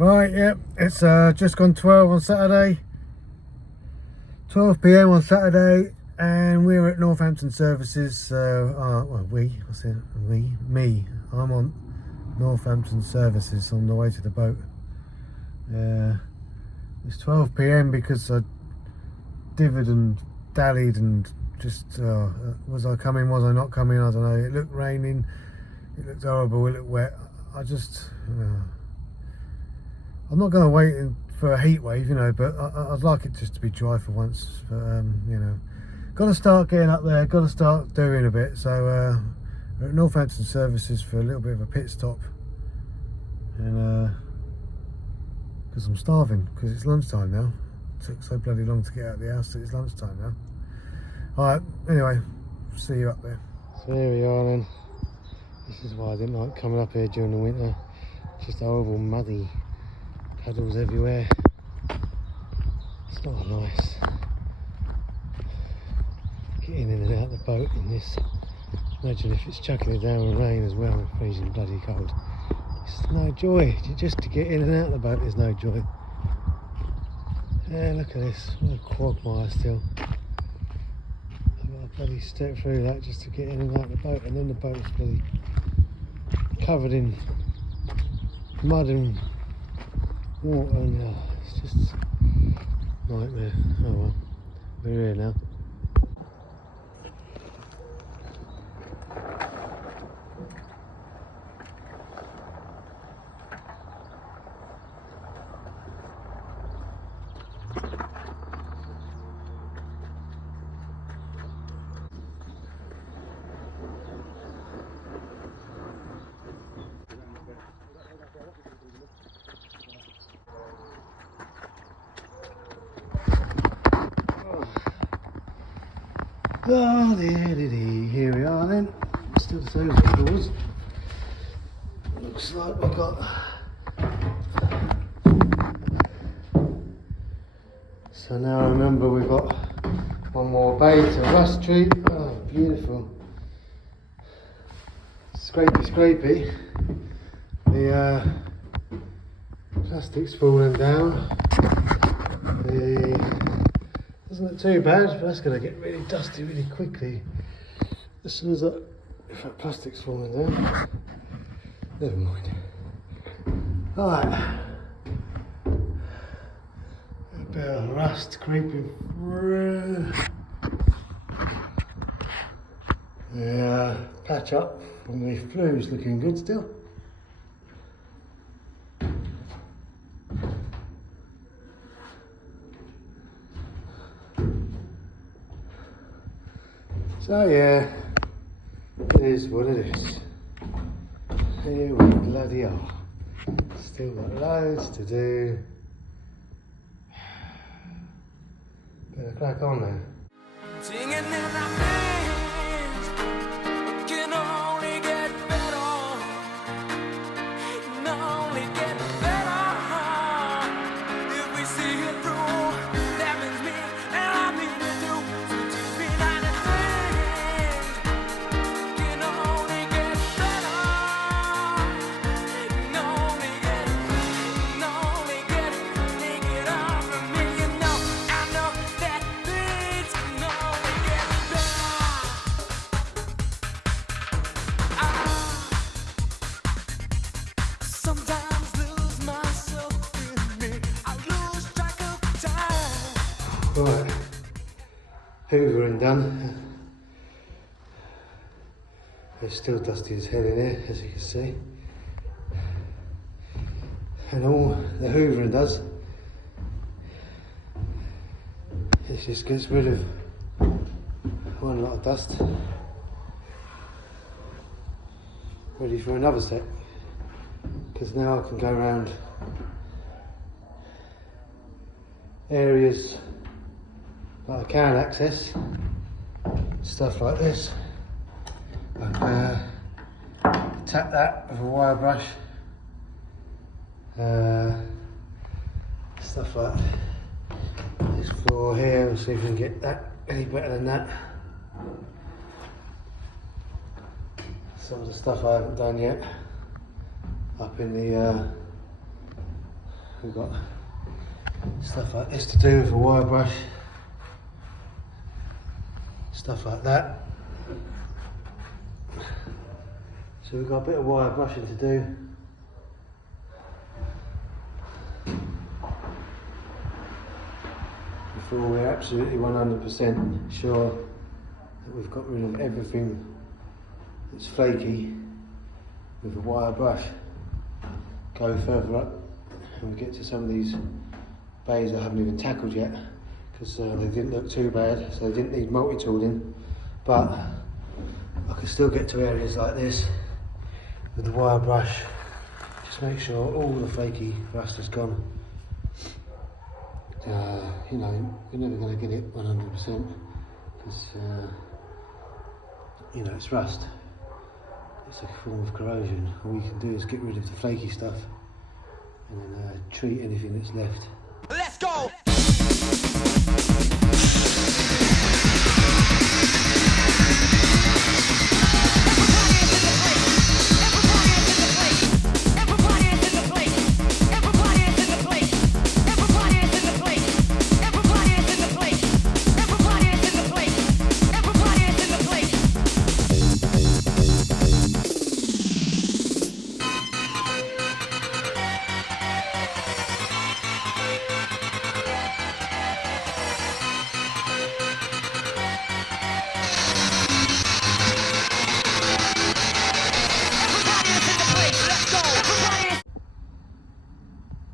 Right, yep, it's just gone 12 on Saturday, 12 p.m. on Saturday, and we're at Northampton Services. So, I'm on Northampton Services on the way to the boat. It's 12 p.m. because I divvied and dallied and just, was I coming, was I not coming, I don't know. It looked raining, it looked horrible, it looked wet. I'm not going to wait for a heat wave, you know, but I'd like it just to be dry for once. But, you know, got to start getting up there, got to start doing a bit. So, we're at Northampton Services for a little bit of a pit stop. And, because I'm starving, because it's lunchtime now. It took so bloody long to get out of the house that it's lunchtime now. Alright, anyway, see you up there. So here we are then. This is why I didn't like coming up here during the winter. Just horrible, muddy puddles everywhere. It's not nice. Getting in and out of the boat in this. Imagine if it's chucking it down with rain as well and freezing bloody cold. It's no joy. Just to get in and out of the boat is no joy. Yeah, look at this. What a quagmire still. I've got to bloody step through that just to get in and out of the boat, and then the boat's bloody covered in mud and water, and it's just a nightmare. Oh well, we're here now. Oh, here we are then. Still the same as it was. Looks like we've got. So now I remember we've got one more bay to Rust Tree. Oh, beautiful. Scrapey. The plastic's falling down. Doesn't look too bad, but that's going to get really dusty really quickly as soon as if that plastic's falling down. Never mind. Alright. A bit of rust creeping through. The patch up from the flue's looking good still. So yeah, it is what it is. Here we bloody are. Still got loads to do. Better crack on now. Singing in the wind, can only get better. Can only get better. If we see it through, that means me and I mean it too. So teach me how to think. Can only get better. Can only get, take it all from me. You know, I know that things can only get better. Sometimes lose myself in me. I lose track of time. Right, hoovering done. It's still dusty as hell in here, as you can see. And all the hoovering does, it just gets rid of one lot of dust. Ready for another set, because now I can go around areas that I can access, stuff like this, and tap that with a wire brush, stuff like this floor here. We'll see if we can get that any better than that. Some of the stuff I haven't done yet up in the we've got stuff like this to do with a wire brush, stuff like that. So we've got a bit of wire brushing to do. Before we're absolutely 100% sure that we've got rid of everything that's flaky with a wire brush. Go further up and we get to some of these bays I haven't even tackled yet because they didn't look too bad, so they didn't need multi-tooling, but I can still get to areas like this with the wire brush. Just make sure all the flaky rust is gone. You know, you're never going to get it 100% because you know, it's rust. It's a form of corrosion. All you can do is get rid of the flaky stuff and then treat anything that's left. Let's go!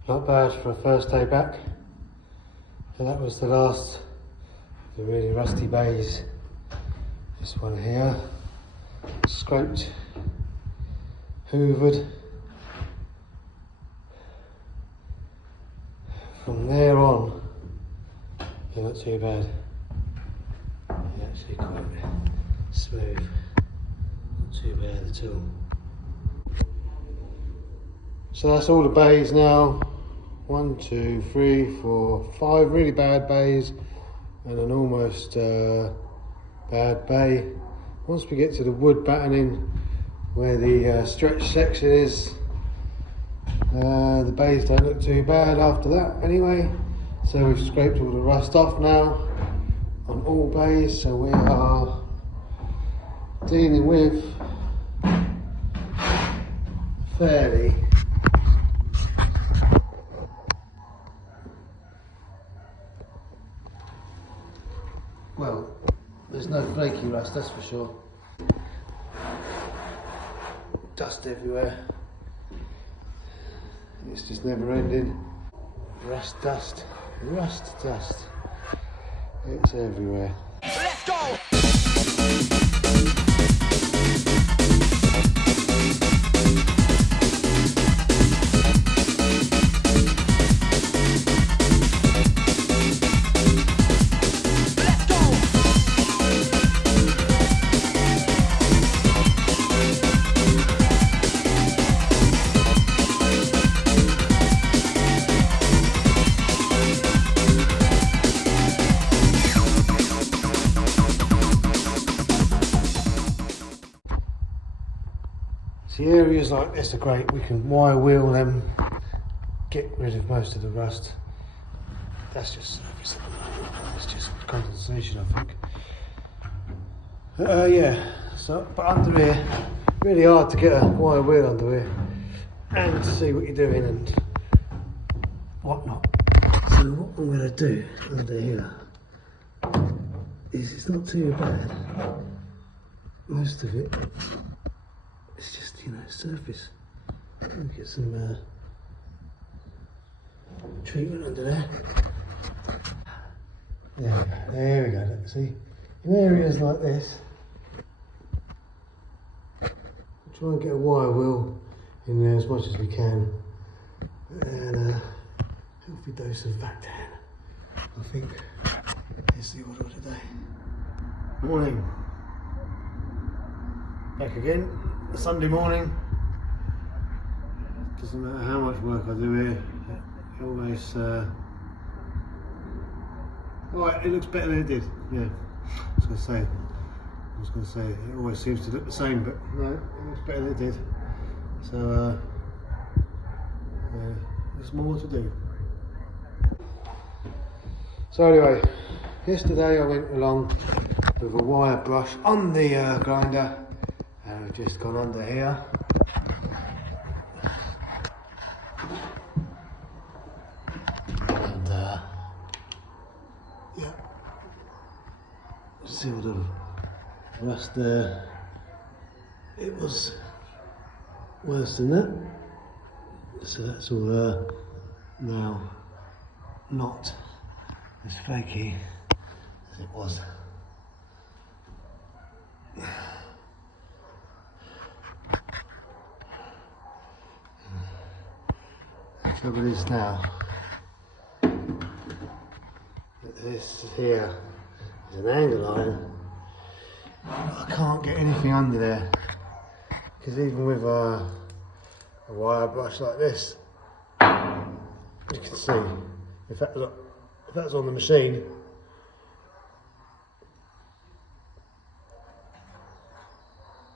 Not bad for a first day back. So that was the last of the really rusty bays. This one here, scraped, hoovered. From there on, they're not too bad. They're actually quite smooth, not too bad at all. So that's all the bays now. 1, 2, 3, 4, 5 really bad bays and an almost bad bay. Once we get to the wood battening where the stretch section is, the bays don't look too bad after that anyway. So we've scraped all the rust off now on all bays, so we are dealing with fairly well, there's no flaky rust, that's for sure. Dust everywhere. It's just never ending. Rust, dust, rust, dust. It's everywhere. Let's go! See, areas like this are great. We can wire wheel them, get rid of most of the rust. That's just surface at the moment. It's just condensation, I think. Yeah, so, but under here, really hard to get a wire wheel under here and to see what you're doing and whatnot. So what I'm going to do under here is, it's not too bad. Most of it, it's just, you know, surface. Let me get some treatment under there. There we go. See, in areas like this, try and get a wire wheel in there as much as we can, and a healthy dose of Vactan. I think is the order of the day. Morning. Back again. A Sunday morning. Doesn't matter how much work I do here, it always right, it looks better than it did. Yeah, I was going to say it always seems to look the same, but no, it looks better than it did. So yeah, there's more to do. So anyway, yesterday I went along with a wire brush on the grinder, and we've just gone under here. And yeah, see all the rust there. It was worse than that, so that's all now not as flaky as it was. The trouble is now that this here is an angle line. I can't get anything under there, because even with a wire brush like this, you can see if that's on the machine,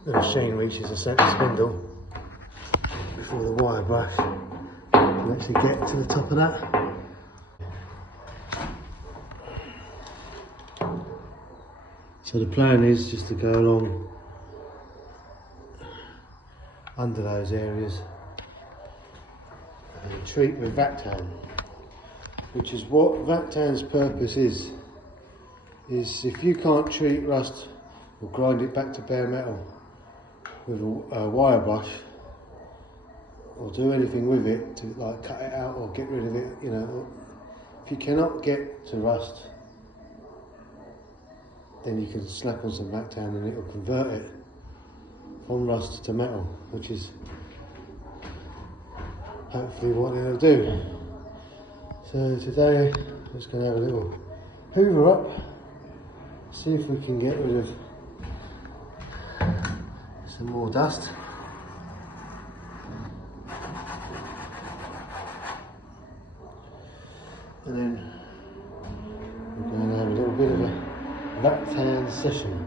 the machine reaches a centre spindle before the wire brush can actually get to the top of that. So the plan is just to go along under those areas and treat with Vactan, which is what Vactan's purpose is if you can't treat rust or grind it back to bare metal with a wire brush, or do anything with it to like cut it out or get rid of it, you know, if you cannot get to rust, then you can slap on some Vactan and it will convert it from rust to metal, which is hopefully what it'll do. So today I'm just going to have a little hoover up, see if we can get rid of some more dust. And then we're going to have a little bit of a Vactan session.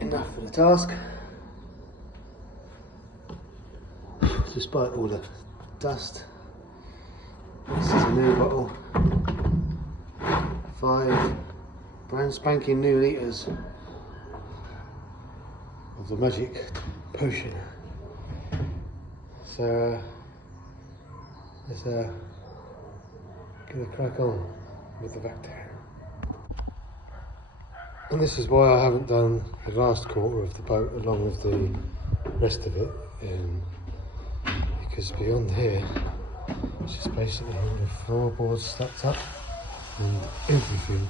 Enough for the task. Despite all the dust, this is a new bottle. 5 brand spanking new litres of the magic potion. So let's get a crack on with the Vactan. And this is why I haven't done the last quarter of the boat along with the rest of it, because beyond here it's just basically all the floorboards stacked up and everything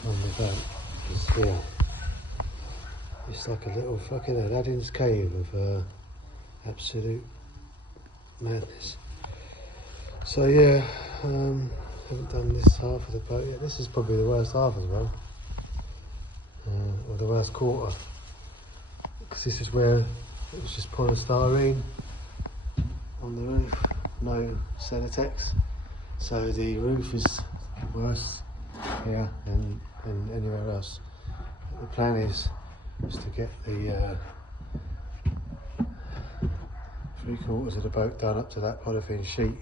from the boat is here. It's like a little fucking Aladdin's cave of absolute madness. So yeah, haven't done this half of the boat yet. This is probably the worst half as well, or the worst quarter, because this is where it was just polystyrene on the roof, no Celotex, so the roof is worse here than anywhere else. The plan is to get the 3/4 of the boat done up to that polythene sheet.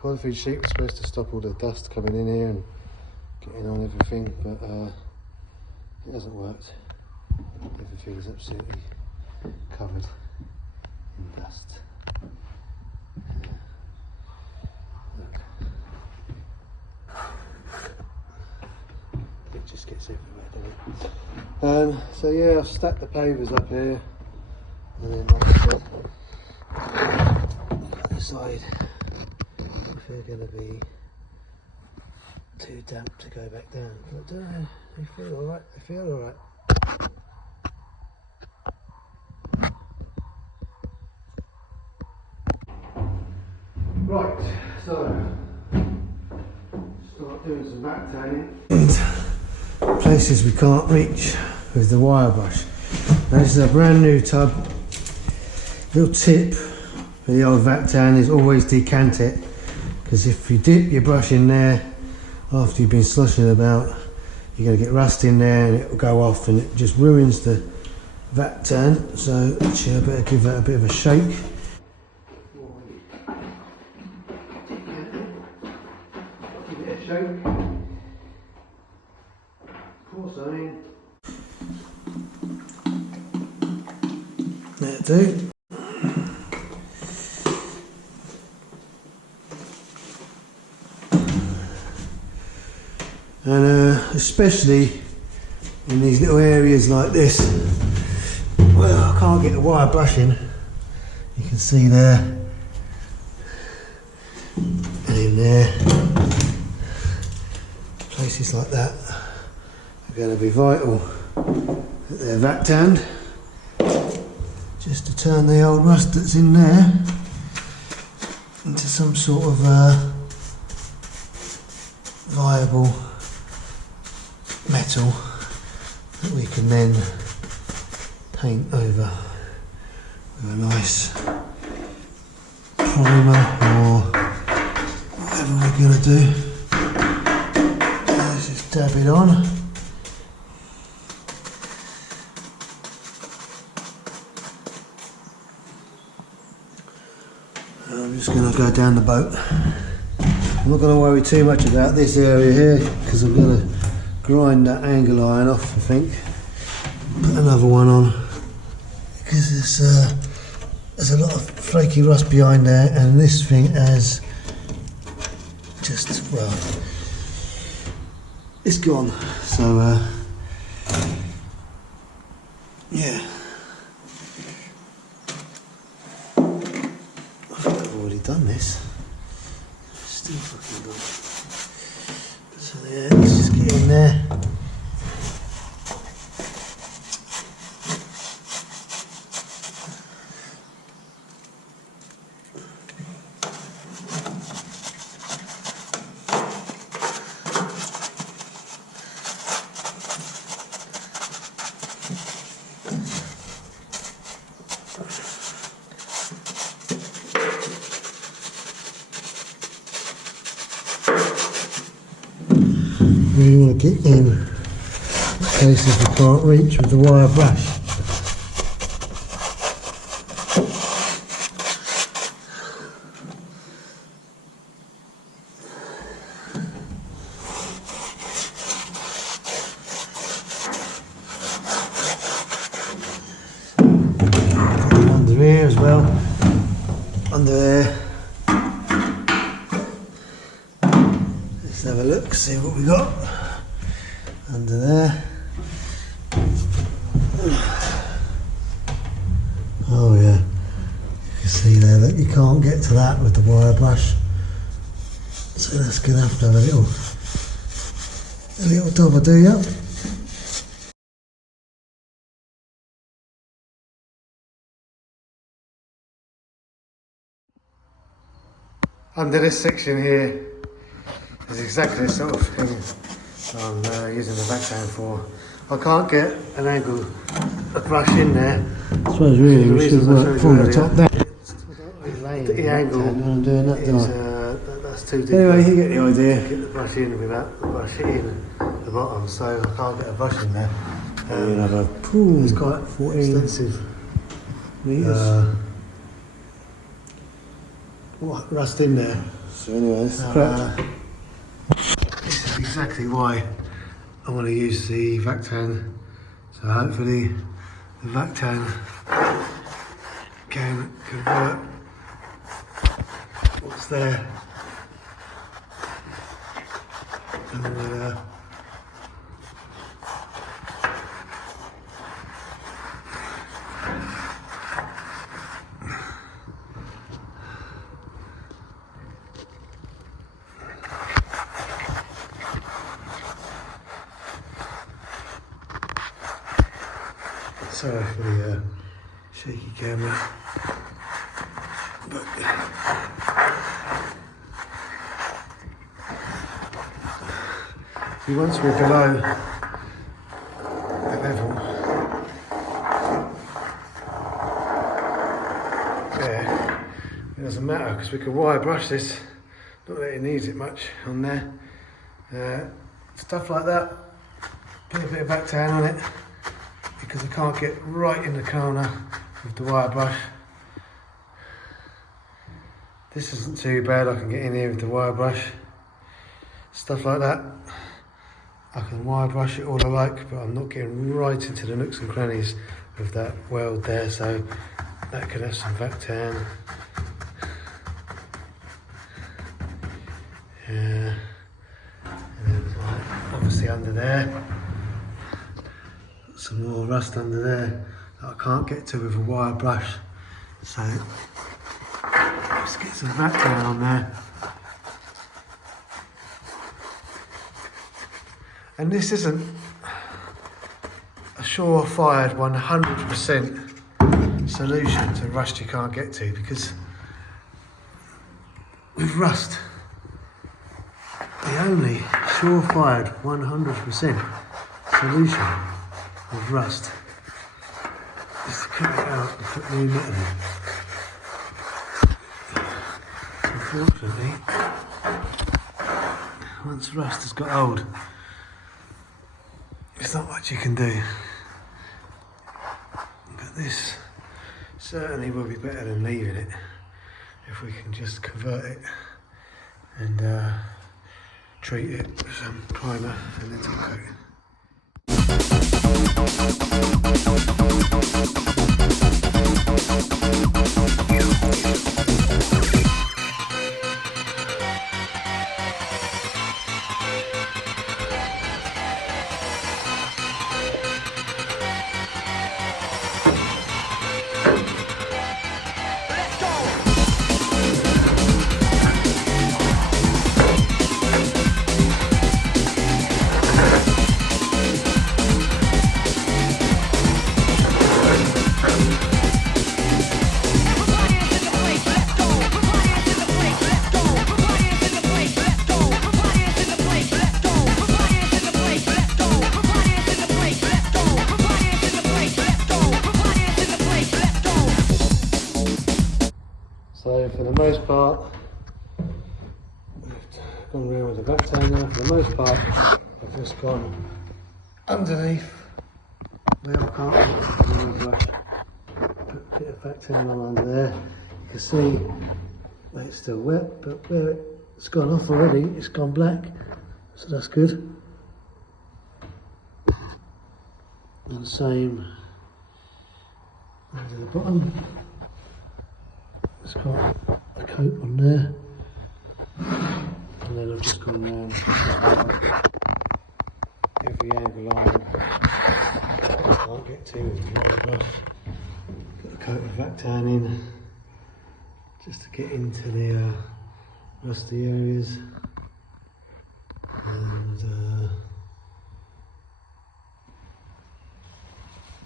Polythene sheet was supposed to stop all the dust coming in here and getting on everything, but it hasn't worked. Everything is absolutely covered in dust. Look. It just gets everywhere, doesn't it? So yeah, I've stacked the pavers up here, and then like I said, on the side, if they're going to be too damp to go back down. But they feel alright, they feel alright. Right, so start doing some Vactaning. And places we can't reach with the wire brush. Now this is a brand new tub. Little tip for the old Vactan is always decant it, because if you dip your brush in there after you've been sloshing about, you're going to get rust in there and it will go off and it just ruins the Vactan. So actually I better give that a bit of a shake. Give it a shake. Pour some in. That'll do. And especially in these little areas like this, well, I can't get the wire brush in. You can see there and in there. Places like that are going to be vital that they're Vactan, just to turn the old rust that's in there into some sort of viable metal that we can then paint over with a nice primer or whatever we're going to do. Let's just dab it on. I'm just going to go down the boat. I'm not going to worry too much about this area here because I'm going to grind that angle iron off, I think. Put another one on because there's a lot of flaky rust behind there, and this thing has just, well, it's gone. So yeah, I think I've already done this. Still fucking done. So yeah, let's just get in there. You want to get in places you can't reach with the wire brush. Under here as well, under there. Let's have a look, see what we got under there. Oh yeah, you can see there that you can't get to that with the wire brush, so that's going to have a little double do up. Under this section here is exactly the sort of thing I'm using the Vactan for. I can't get an angle, a brush in there. I suppose really we should work from the top down. The angle I'm doing that, is, that's too deep. Anyway, you get the idea. Get the brush in without the brush hitting the bottom, so I can't get a brush in there. It's quite extensive meters. What rust in there. So anyway, this is exactly why I want to use the Vactan. So hopefully the Vactan can convert what's there. And sorry for the shaky camera, but see, once we're below the level, there, it doesn't matter because we can wire brush this. Not that it needs it much on there. Stuff like that, put a bit of Vactan on it because I can't get right in the corner with the wire brush. This isn't too bad, I can get in here with the wire brush. Stuff like that, I can wire brush it all I like, but I'm not getting right into the nooks and crannies of that weld there, so that could have some Vactan. Yeah. And then obviously under there, some more rust under there that I can't get to with a wire brush. So let's get some Vactan on there. And this isn't a surefire 100% solution to rust you can't get to, because with rust, the only surefire 100% solution of rust is to cut it out and put new metal in. Unfortunately, once rust has got old, there's not much you can do. But this certainly will be better than leaving it if we can just convert it and treat it with some primer and then top coat. So for the most part, I've gone around with the Vactan now. For the most part, I've just gone underneath where I can't get the brush. Put a bit of Vactan on under there. You can see that it's still wet, but where it's gone off already, it's gone black. So that's good. And the same under the bottom. It's got a coat on there, and then I've just gone round every angle line I can't get to with the wire brush. Put a coat of Vactan in just to get into the rusty areas, and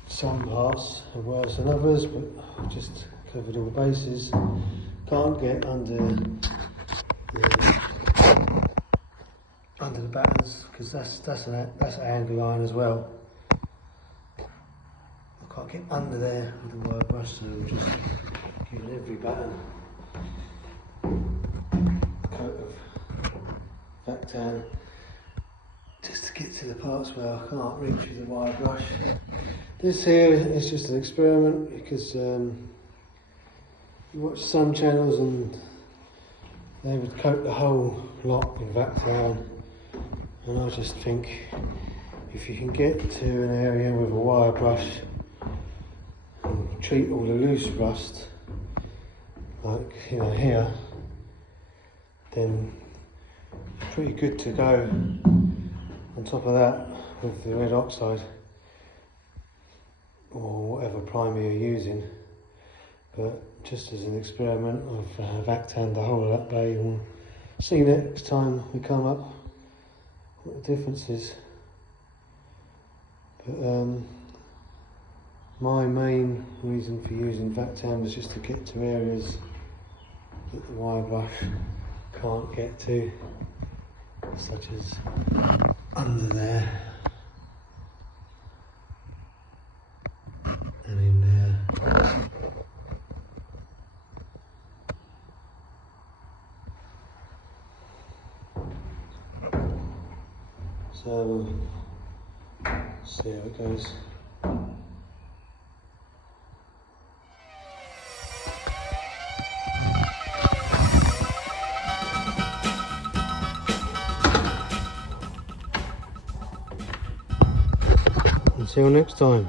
some parts are worse than others, but I've just covered all bases. Can't get under the battens because that's an angle line as well. I can't get under there with the wire brush, so I'm just giving every batten a coat of Vactan just to get to the parts where I can't reach with the wire brush. This here is just an experiment because you watch some channels and they would coat the whole lot in Vactan, and I just think if you can get to an area with a wire brush and treat all the loose rust, like here, then it's pretty good to go. On top of that, with the red oxide or whatever primer you're using, but just as an experiment, I've Vactaned the whole of that bay, and we'll see next time we come up what the difference is. But my main reason for using Vactan was just to get to areas that the wire brush can't get to, such as under there and in there. So see how it goes. Until next time.